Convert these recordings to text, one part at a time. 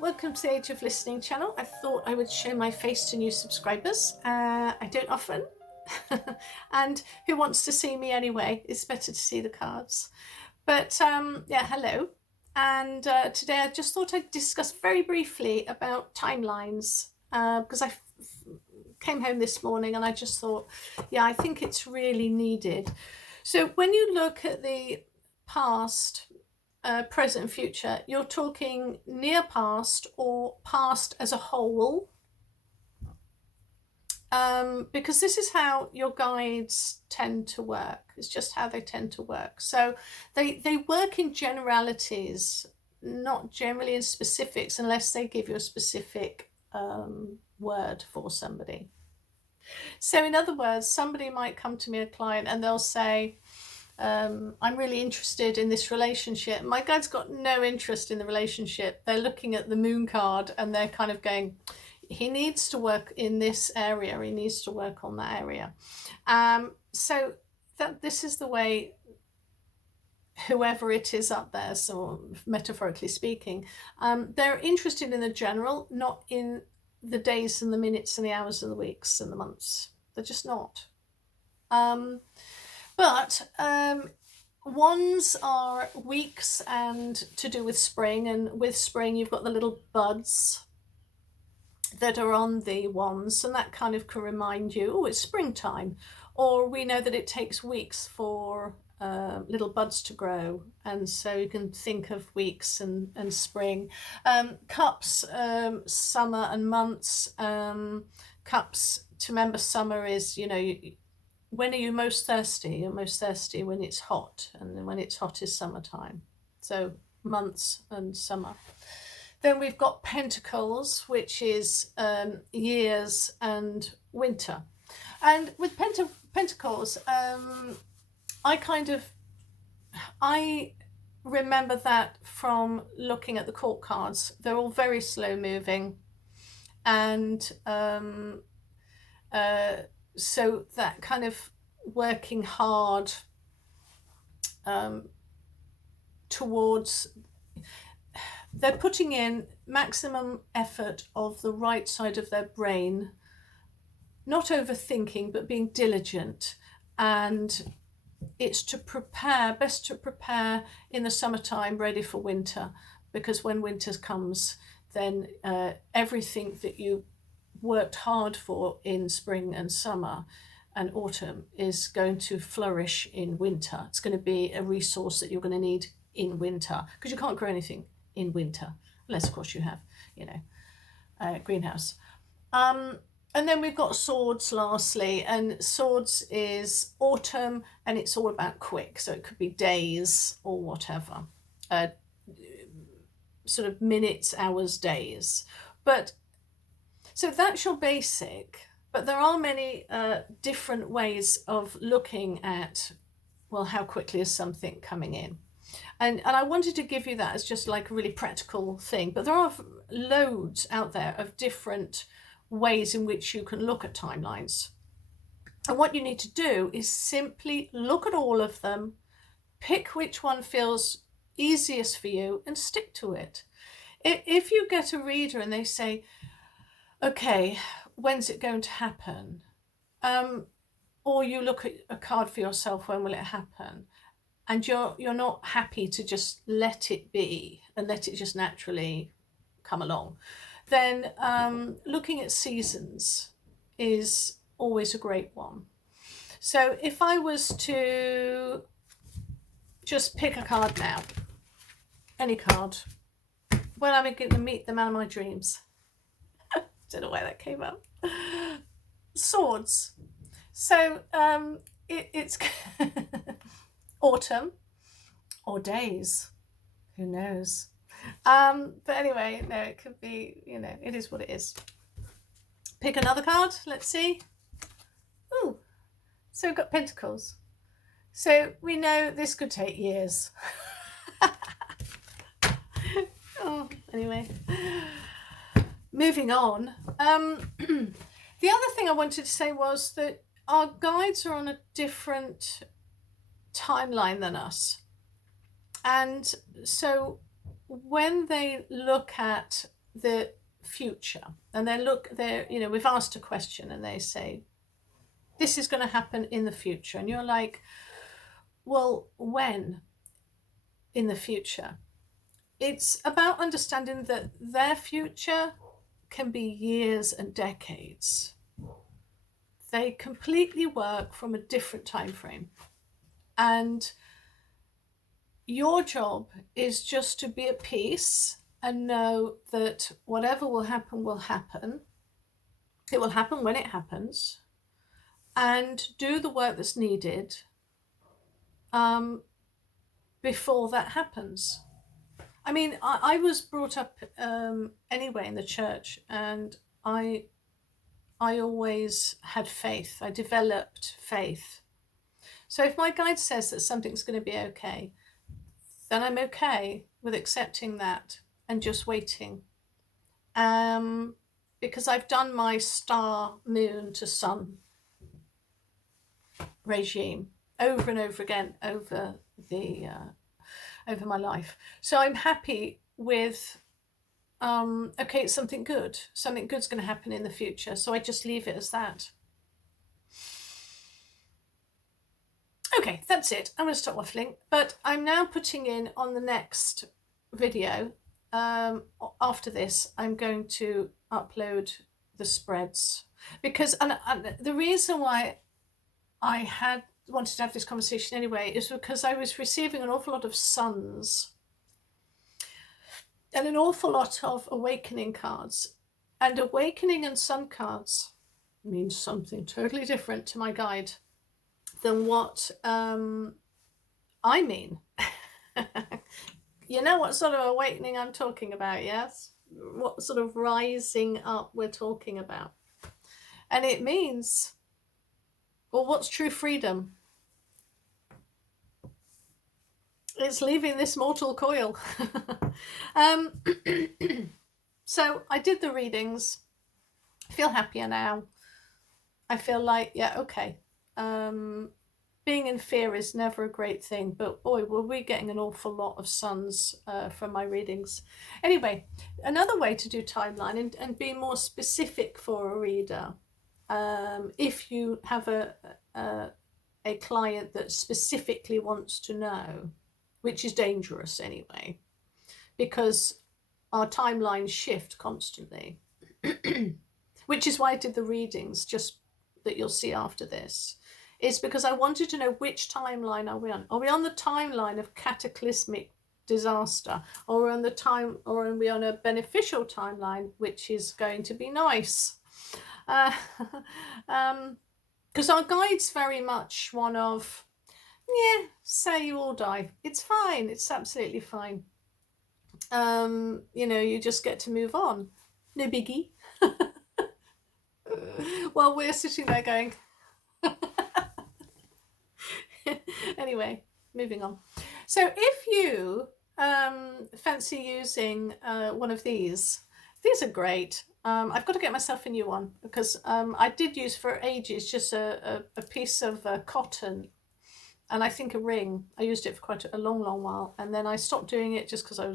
welcome to the Age of Listening channel. I thought I would show my face to new subscribers. I don't often. And who wants to see me anyway? It's better to see the cards. But yeah, hello. And today I just thought I'd discuss very briefly about timelines because I came home this morning and I just thought, yeah, I think it's really needed. So when you look at the past, present and future, you're talking near past or past as a whole, because this is how your guides tend to work. It's just how they tend to work. So they work in generalities, not generally in specifics, unless they give you a specific word for somebody. So in other words, somebody might come to me, a client, and they'll say, I'm really interested in this relationship. My guide's got no interest in the relationship. They're looking at the moon card and they're kind of going, he needs to work in this area. He needs to work on that area. So this is the way whoever it is up there, so metaphorically speaking, they're interested in the general, not in the days and the minutes and the hours and the weeks and the months. They're just not. But wands are weeks and to do with spring, and with spring you've got the little buds that are on the wands, and that kind of can remind you, oh, it's springtime. Or we know that it takes weeks for little buds to grow, and so you can think of weeks and spring. Cups, summer and months. Cups, to remember summer is, you know, when are you most thirsty? You're most thirsty when it's hot, and then when it's hot is summertime. So months and summer. Then we've got Pentacles, which is years and winter. And with Pentacles, I remember that from looking at the court cards. They're all very slow moving, and so that kind of working hard towards, they're putting in maximum effort of the right side of their brain, not overthinking, but being diligent. And it's to prepare, best to prepare in the summertime, ready for winter, because when winter comes, then everything that you worked hard for in spring and summer and autumn is going to flourish in winter. It's going to be a resource that you're going to need in winter, because you can't grow anything in winter unless of course you have, you know, a greenhouse. And then we've got swords lastly, and swords is autumn, and it's all about quick, so it could be days or whatever, sort of minutes, hours, days. But so that's your basic, but there are many different ways of looking at, well, how quickly is something coming in? And I wanted to give you that as just like a really practical thing, but there are loads out there of different ways in which you can look at timelines. And what you need to do is simply look at all of them, pick which one feels easiest for you and stick to it. If you get a reader and they say, okay, when's it going to happen? Or you look at a card for yourself, when will it happen? And you're not happy to just let it be and let it just naturally come along, then looking at seasons is always a great one. So if I was to just pick a card now, any card, when I'm going to meet the man of my dreams. Don't know why that came up. Swords. So it's autumn or days, who knows. But anyway, no, it could be, you know, it is what it is. Pick another card, let's see. Ooh, so we've got Pentacles. So we know this could take years. Oh, anyway. Moving on. The other thing I wanted to say was that our guides are on a different timeline than us. And so when they look at the future, and we've asked a question, and they say, this is going to happen in the future. And you're like, well, when in the future? It's about understanding that their future can be years and decades. They completely work from a different time frame. And your job is just to be at peace and know that whatever will happen will happen. It will happen when it happens. And do the work that's needed before that happens. I mean, I was brought up anyway in the church, and I always had faith. I developed faith. So if my guide says that something's going to be okay, then I'm okay with accepting that and just waiting. Because I've done my star, moon to sun regime over and over again over my life. So I'm happy with, okay, it's something good. Something good's going to happen in the future. So I just leave it as that. Okay, that's it. I'm going to stop waffling. But I'm now putting in on the next video. After this, I'm going to upload the spreads. Because and the reason why I wanted to have this conversation anyway is because I was receiving an awful lot of suns and an awful lot of awakening cards, and awakening and sun cards means something totally different to my guide than what I mean. You know what sort of awakening I'm talking about, yes? What sort of rising up we're talking about. And it means, well, what's true freedom? It's leaving this mortal coil. So I did the readings. I feel happier now. I feel like, yeah, okay. Being in fear is never a great thing, but boy, were we getting an awful lot of suns from my readings. Anyway, another way to do timeline and be more specific for a reader, if you have a client that specifically wants to know, which is dangerous anyway, because our timelines shift constantly, which is why I did the readings, just that you'll see after this, is because I wanted to know which timeline are we on. Are we on the timeline of cataclysmic disaster, or are we on a beneficial timeline, which is going to be nice? Because our guide's very much one of, yeah, say you all die. It's fine. It's absolutely fine. You just get to move on. No biggie. Well, we're sitting there going, anyway, moving on. So if you fancy using one of these are great. I've got to get myself a new one, because I did use for ages just a piece of cotton, and I think a ring. I used it for quite a long while, and then I stopped doing it just because I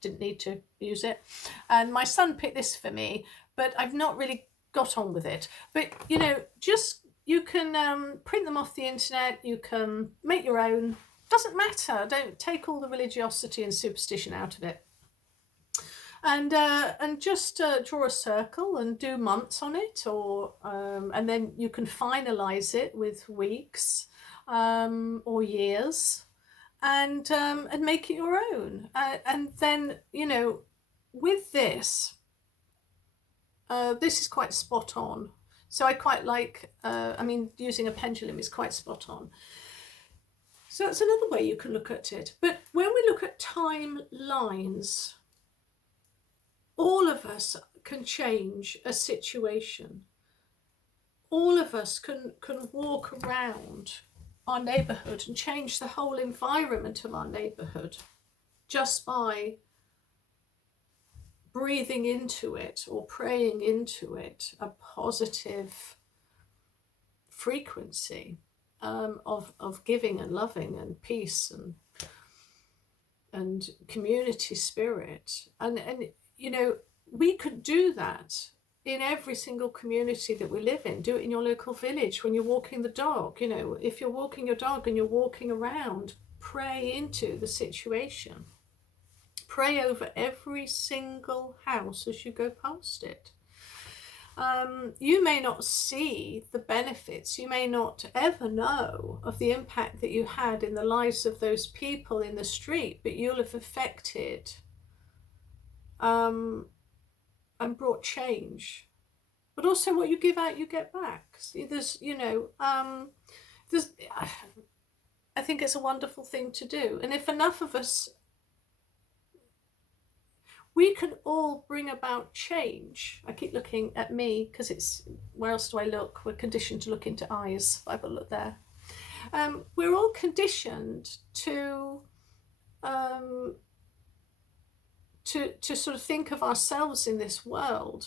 didn't need to use it. And my son picked this for me, but I've not really got on with it. But you can print them off the internet. You can make your own. Doesn't matter. Don't take all the religiosity and superstition out of it. And just draw a circle and do months on it, or and then you can finalize it with weeks or years, and make it your own. And then with this is quite spot on. So I quite like. Using a pendulum is quite spot on. So that's another way you can look at it. But when we look at timelines, all of us can change a situation. All of us can walk around our neighbourhood and change the whole environment of our neighbourhood just by breathing into it or praying into it, a positive frequency of giving and loving and peace and community spirit. And we could do that in every single community that we live in. Do it in your local village when you're walking the dog. You know, if you're walking your dog and you're walking around, pray into the situation. Pray over every single house as you go past it. You may not see the benefits, you may not ever know of the impact that you had in the lives of those people in the street, but you'll have affected and brought change. But also what you give out, you get back. See, there's, you know, there's, I think it's a wonderful thing to do. And if enough of us, we can all bring about change. I keep looking at me because it's, where else do I look? We're conditioned to look into eyes. I will look there. We're all conditioned to sort of think of ourselves in this world.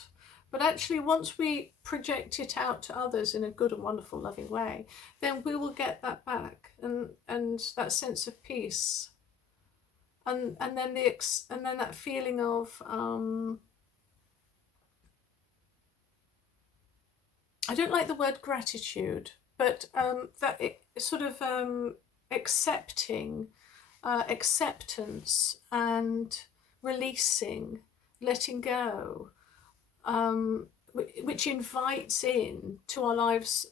But actually, once we project it out to others in a good and wonderful, loving way, then we will get that back, and that sense of peace. And then that feeling of I don't like the word gratitude, but that it sort of acceptance and releasing, letting go, which invites in to our lives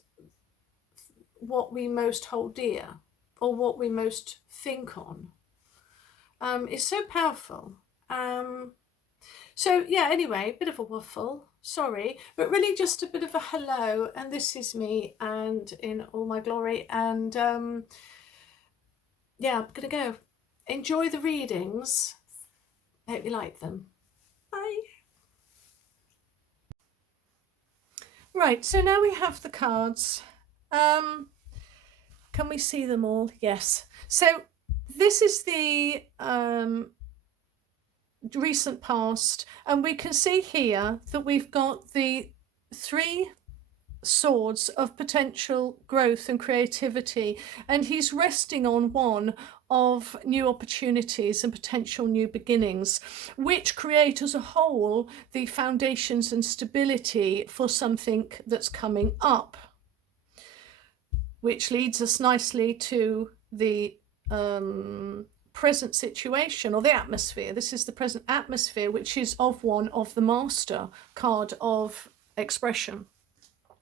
what we most hold dear or what we most think on. Is so powerful. So yeah, anyway, bit of a waffle, sorry, but really just a bit of a hello, and this is me and in all my glory, and yeah, I'm gonna go. Enjoy the readings. I hope you like them. Bye. Right, so now we have the cards. Can we see them all? Yes. So this is the recent past, and we can see here that we've got the 3 swords of potential growth and creativity, and he's resting on one of new opportunities and potential new beginnings, which create as a whole the foundations and stability for something that's coming up, which leads us nicely to the present situation, or the atmosphere. This is the present atmosphere, which is of one of the master card of expression,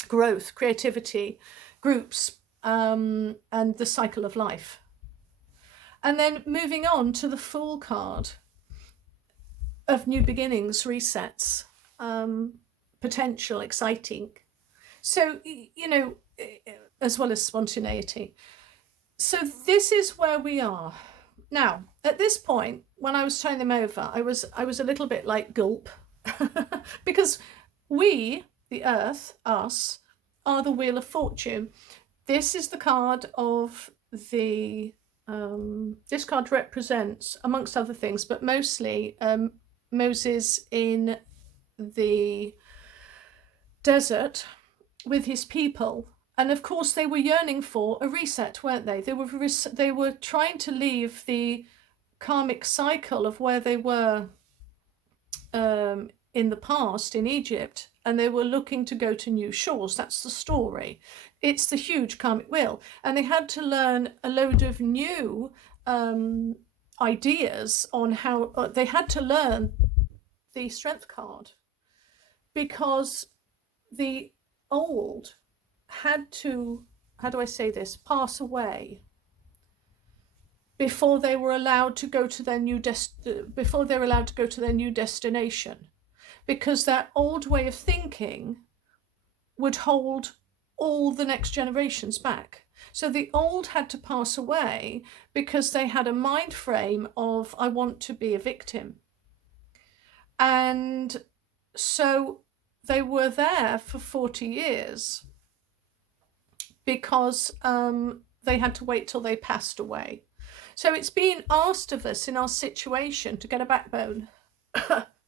growth, creativity, groups, and the cycle of life. And then moving on to the Fool card of new beginnings, resets, potential, exciting. So, you know, as well as spontaneity. So this is where we are. Now, at this point, when I was turning them over, I was a little bit like gulp, because we, the earth, us, are the Wheel of Fortune. This is the card of the, this card represents, amongst other things, but mostly Moses in the desert with his people. And of course, they were yearning for a reset, weren't they? They were trying to leave the karmic cycle of where they were in the past in Egypt, and they were looking to go to new shores. That's the story. It's the huge karmic wheel, and they had to learn a load of new ideas on how they had to learn the strength card, because the old had to, how do I say this, pass away before they were allowed to go to their new destination, because that old way of thinking would hold all the next generations back. So the old had to pass away because they had a mind frame of, I want to be a victim. And so they were there for 40 years because they had to wait till they passed away. So it's being asked of us in our situation to get a backbone,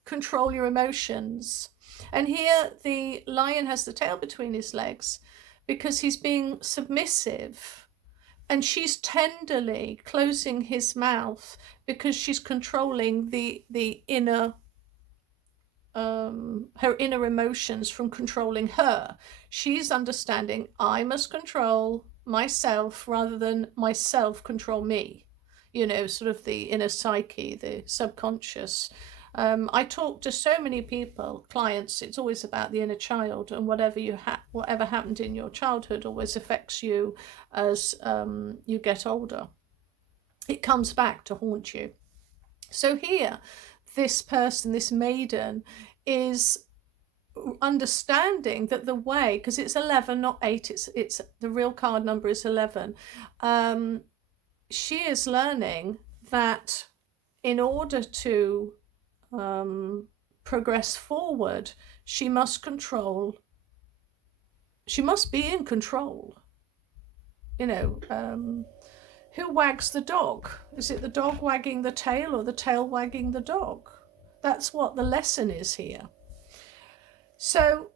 control your emotions. And here the lion has the tail between his legs because he's being submissive, and she's tenderly closing his mouth because she's controlling the inner her inner emotions from controlling her. She's understanding I must control myself rather than myself control me. You know, sort of the inner psyche, the subconscious. I talk to so many people, clients. It's always about the inner child, and whatever happened in your childhood always affects you as you get older. It comes back to haunt you. So here, this person, this maiden, is understanding that the way, because it's 11, not 8. It's the real card number is 11. She is learning that in order to progress forward, she must be in control. You know, who wags the dog? Is it the dog wagging the tail or the tail wagging the dog? That's what the lesson is here. So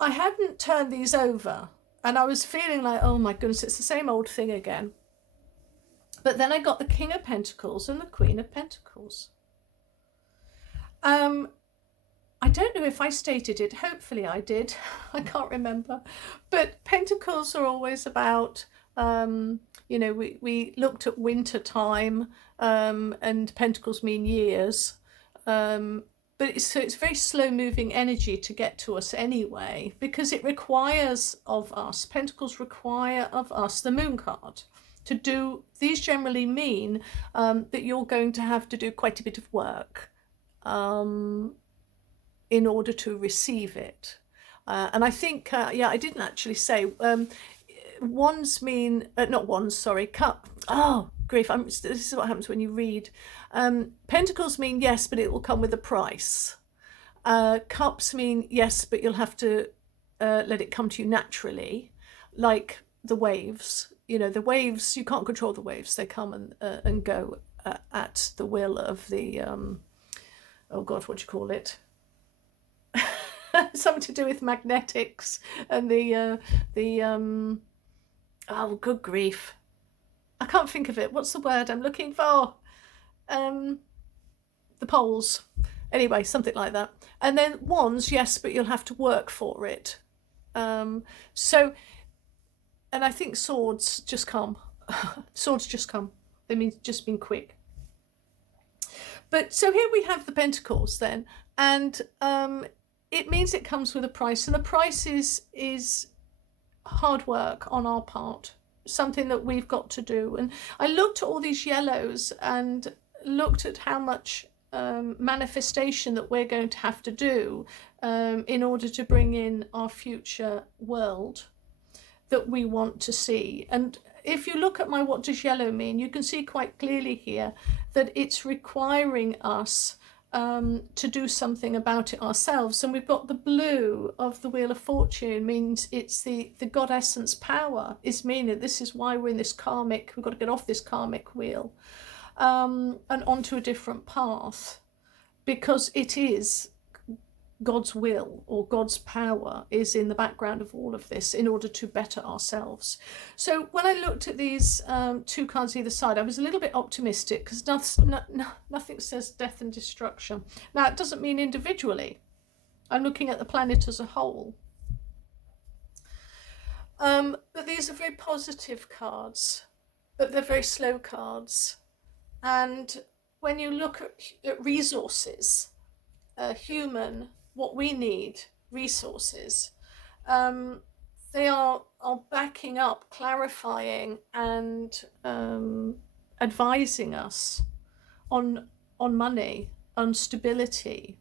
I hadn't turned these over, and I was feeling like, oh my goodness, it's the same old thing again. But then I got the King of Pentacles and the Queen of Pentacles. I don't know if I stated it. Hopefully I did. I can't remember. But Pentacles are always about, you know, we looked at winter time, and Pentacles mean years. But it's very slow moving energy to get to us anyway, because it requires of us, Pentacles require of us the Moon card to do. These generally mean that you're going to have to do quite a bit of work in order to receive it. And I think, yeah, I didn't actually say, wands mean, not wands, sorry, cup. Oh, grief, this is what happens when you read. Pentacles mean yes, but it will come with a price. Cups mean yes, but you'll have to let it come to you naturally, like the waves. You know, the waves, you can't control the waves. They come and go at the will of the, oh God, what do you call it? Something to do with magnetics and oh, good grief. I can't think of it. What's the word I'm looking for? The poles. Anyway, something like that. And then wands, yes, but you'll have to work for it. So, and I think swords just come. Swords just come. They mean just being quick. But so here we have the Pentacles then, and it means it comes with a price, and the price is hard work on our part, something that we've got to do. And I looked at all these yellows and looked at how much manifestation that we're going to have to do in order to bring in our future world that we want to see. And if you look at my what does yellow mean, you can see quite clearly here that it's requiring us to do something about it ourselves. And we've got the blue of the Wheel of Fortune, means it's the God essence power, is meaning this is why we're in this karmic, we've got to get off this karmic wheel and onto a different path, because it is God's will, or God's power is in the background of all of this in order to better ourselves. So when I looked at these two cards either side, I was a little bit optimistic, because nothing says death and destruction. Now, it doesn't mean individually. I'm looking at the planet as a whole. But these are very positive cards, but they're very slow cards. And when you look at resources, human, what we need, resources, they are backing up, clarifying and advising us on money, on stability.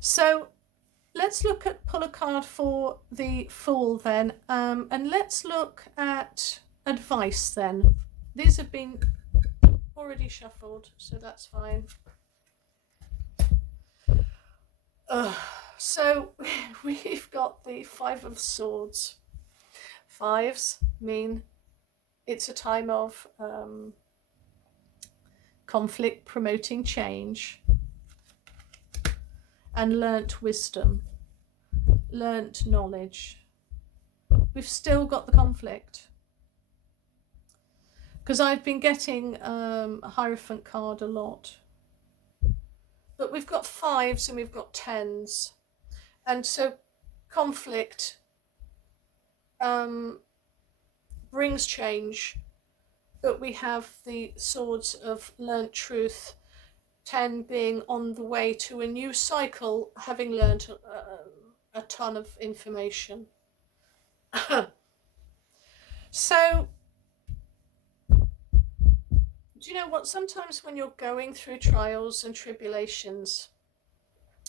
So let's pull a card for the Fool then, and let's look at advice then. These have been already shuffled, so that's fine. So we've got the Five of Swords. Fives mean it's a time of conflict promoting change and learnt wisdom, learnt knowledge. We've still got the conflict, because I've been getting a Hierophant card a lot. but we've got 5s and we've got 10s. And so conflict brings change, but we have the swords of learnt truth, 10 being on the way to a new cycle, having learnt a ton of information. So, do you know what? Sometimes when you're going through trials and tribulations,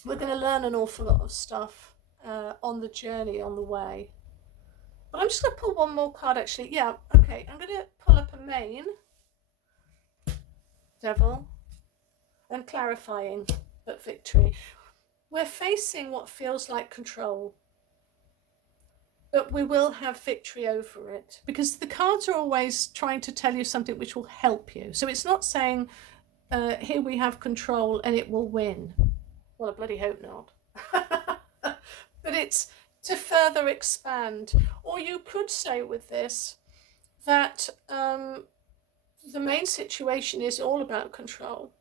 we're going to learn an awful lot of stuff on the journey, on the way. But I'm just going to pull one more card, actually. Yeah, okay. I'm going to pull up a main devil and clarifying, but victory. We're facing what feels like control, but we will have victory over it, because the cards are always trying to tell you something which will help you. So it's not saying, here we have control and it will win. Well, I bloody hope not. But it's to further expand. Or you could say with this that the main situation is all about control.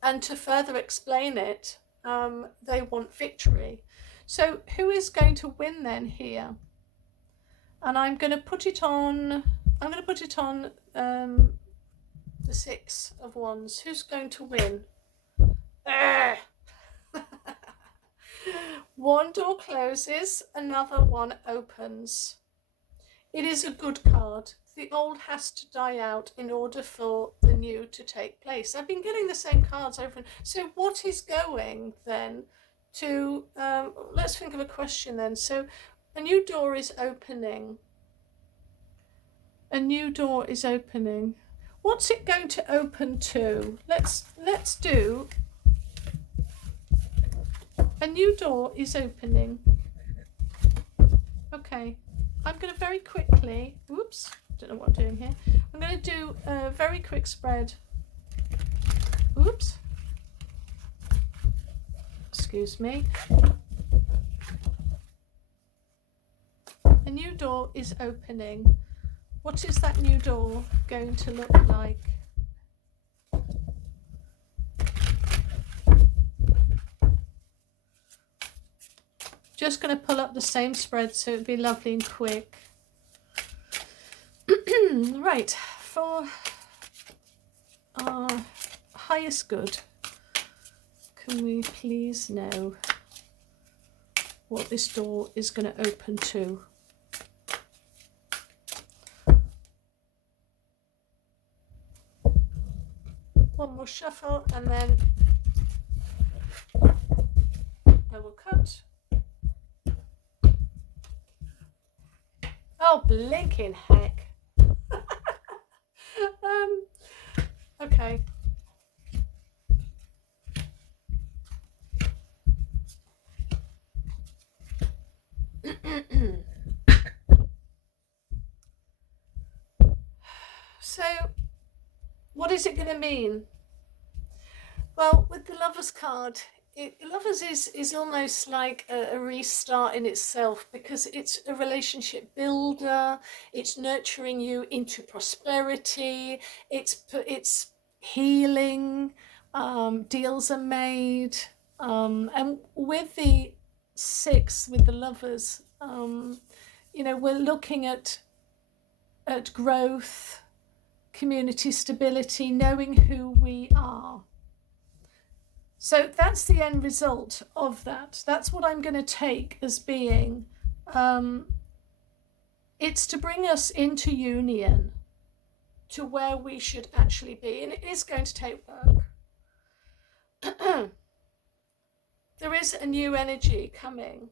And to further explain it, they want victory. So who is going to win then here? And I'm going to put it on the 6 of Wands. Who's going to win? One door closes, another one opens. It is a good card. The old has to die out in order for the new to take place. I've been getting the same cards over. So what is going then to, let's think of a question then. So a new door is opening. A new door is opening. What's it going to open to? Let's do, a new door is opening. Okay, I'm going to very quickly, oops, don't know what I'm doing here. I'm going to do a very quick spread. Oops. Excuse me. A new door is opening. What is that new door going to look like? Just going to pull up the same spread so it'd be lovely and quick. Right, for our highest good, can we please know what this door is going to open to? One more shuffle and then I will cut. Oh, blinking heck. Okay. So, what is it going to mean? Well, with the Lovers card, Lovers is almost like a restart in itself, because it's a relationship builder. It's nurturing you into prosperity. It's healing. Deals are made. And with the 6, with the Lovers, you know, we're looking at growth, community stability, knowing who we are. So that's the end result of that. That's what I'm going to take as being, it's to bring us into union to where we should actually be. And it is going to take work. There is a new energy coming.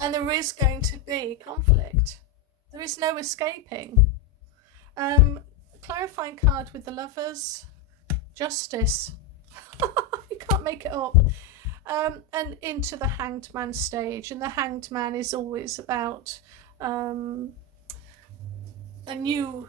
And there is going to be conflict. There is no escaping. Clarifying card with the Lovers. Justice. You can't make it up. And into the Hanged Man stage. And the Hanged Man is always about a new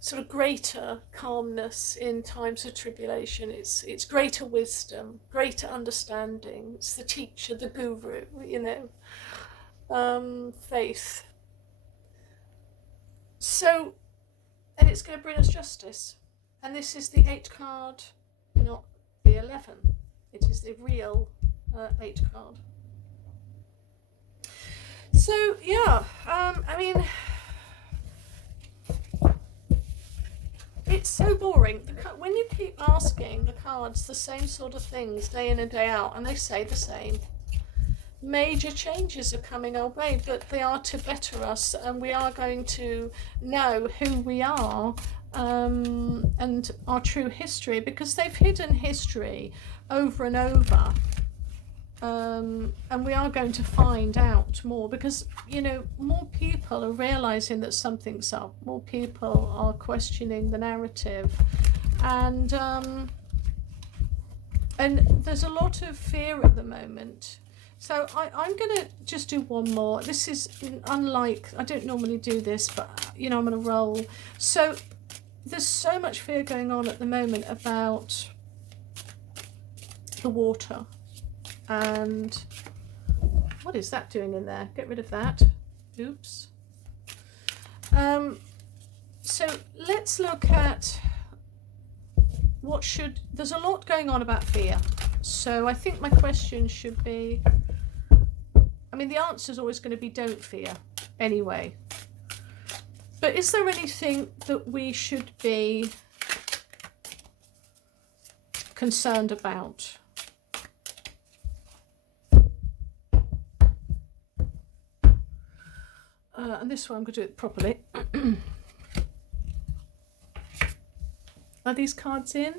sort of greater calmness in times of tribulation. It's greater wisdom, greater understanding. It's the teacher, the guru, you know, faith. So, and it's going to bring us justice. And this is the 8 card, not the 11. It is the real 8 card. So, yeah, I mean, it's so boring. When you keep asking the cards the same sort of things day in and day out, and they say the same, major changes are coming our way, but they are to better us, and we are going to know who we are and our true history, because they've hidden history over and over. And we are going to find out more, because, you know, more people are realizing that something's up. More people are questioning the narrative, and there's a lot of fear at the moment. So I'm going to just do one more. This is unlike, I don't normally do this, but, you know, I'm going to roll. So there's so much fear going on at the moment about the water. And what is that doing in there? Get rid of that. Oops. So let's look at what should... There's a lot going on about fear. So I think my question should be... I mean, the answer is always going to be don't fear anyway. But is there anything that we should be concerned about? And this one I'm going to do it properly. Are these cards in?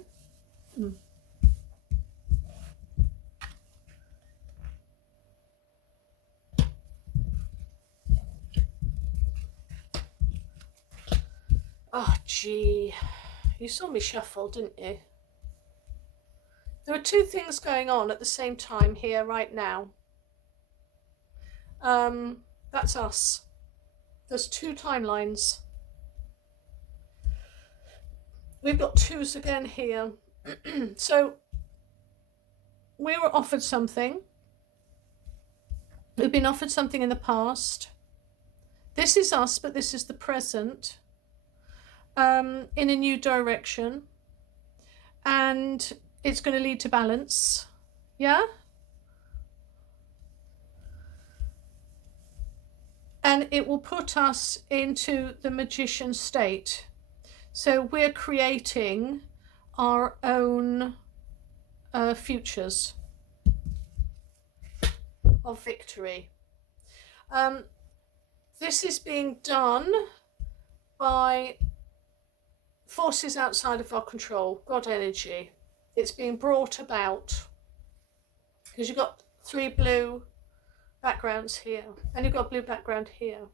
Oh, gee. You saw me shuffle, didn't you? There are two things going on at the same time here right now. That's us. There's two timelines. We've got twos again here. So we were offered something. We've been offered something in the past. This is us, but this is the present. In a new direction. And it's going to lead to balance. Yeah? And it will put us into the magician state. So we're creating our own futures of victory. This is being done by forces outside of our control, God energy. It's being brought about because you've got 3 blue backgrounds here, and you've got a blue background here,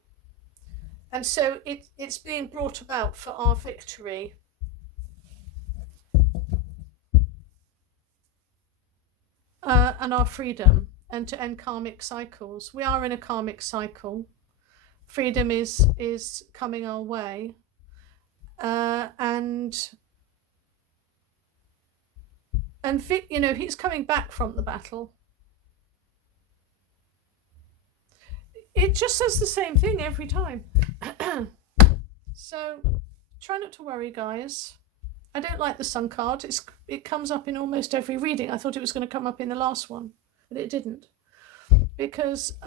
and so it's being brought about for our victory. And our freedom, and to end karmic cycles. We are in a karmic cycle. Freedom is coming our way, and you know, he's coming back from the battle. It just says the same thing every time. So try not to worry, guys. I don't like the Sun card. It comes up in almost every reading. I thought it was going to come up in the last one, but it didn't. Because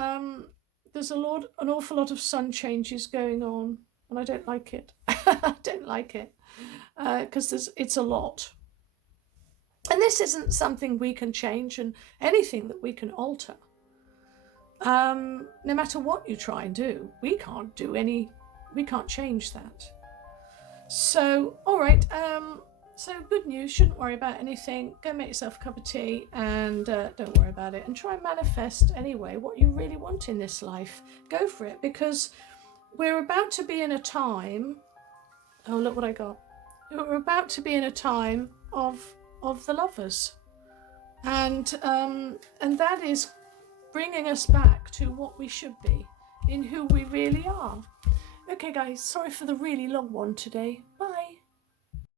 there's an awful lot of sun changes going on, and I don't like it. I don't like it because it's a lot. And this isn't something we can change, and anything that we can alter. No matter what you try and do, we can't change that. So, all right. So good news. Shouldn't worry about anything. Go make yourself a cup of tea and don't worry about it. And try and manifest anyway what you really want in this life. Go for it, because we're about to be in a time. Oh, look what I got. We're about to be in a time of the lovers, and that is bringing us back to what we should be, in who we really are. Okay, guys, sorry for the really long one today. Bye.